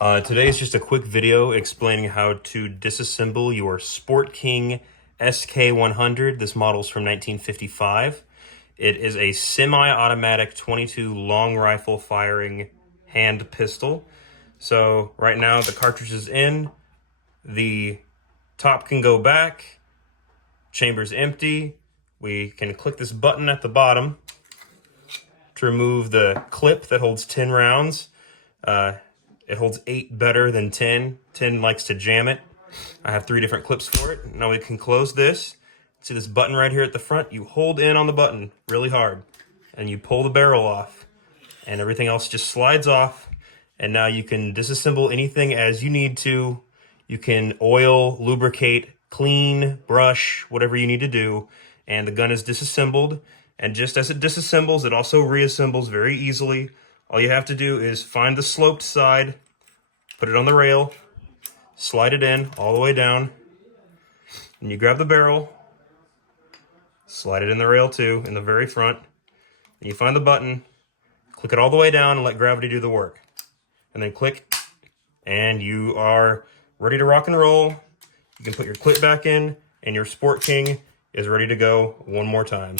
Today is just a quick video explaining how to disassemble your Sport King SK-100. This model's from 1955. It is a semi-automatic 22 long rifle firing hand pistol. So right now the cartridge is in, the top can go back, chamber's empty. We can click this button at the bottom to remove the clip that holds 10 rounds. It holds 8 better than 10. 10 likes to jam it. I have 3 different clips for it. Now we can close this. See this button right here at the front? You hold in on the button really hard and you pull the barrel off and everything else just slides off. And now you can disassemble anything as you need to. You can oil, lubricate, clean, brush, whatever you need to do. And the gun is disassembled. And just as it disassembles, it also reassembles very easily. All you have to do is find the sloped side, put it on the rail, slide it in all the way down, and you grab the barrel, slide it in the rail too, in the very front, and you find the button, click it all the way down and let gravity do the work. And then click, and you are ready to rock and roll. You can put your clip back in, and your Sport King is ready to go one more time.